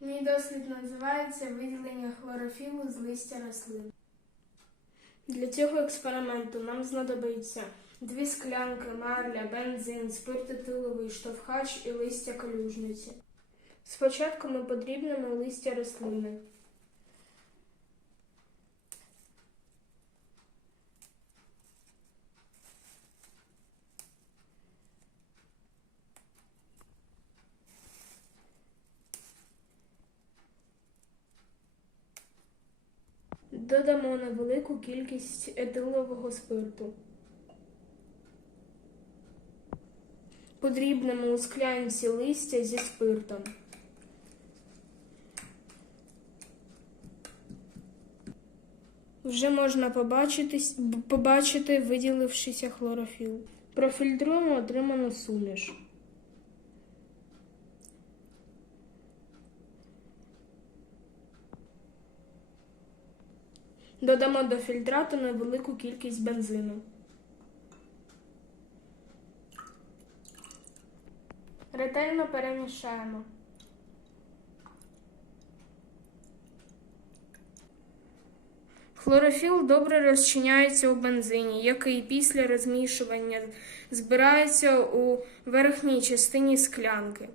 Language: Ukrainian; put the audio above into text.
Мій дослід називається виділення хлорофілу з листя рослин. Для цього експерименту нам знадобиться дві склянки, марля, бензин, спирт етиловий, штовхач і листя калюжниці. Спочатку ми подрібнемо листя рослини. Додамо невелику кількість етилового спирту. Подрібнемо у склянці листя зі спиртом. Вже можна побачити, побачити виділившися хлорофіл. Профільтруємо отриману суміш. Додамо до фільтрату невелику кількість бензину. Ретельно перемішаємо. Хлорофіл добре розчиняється у бензині, який після розмішування збирається у верхній частині склянки.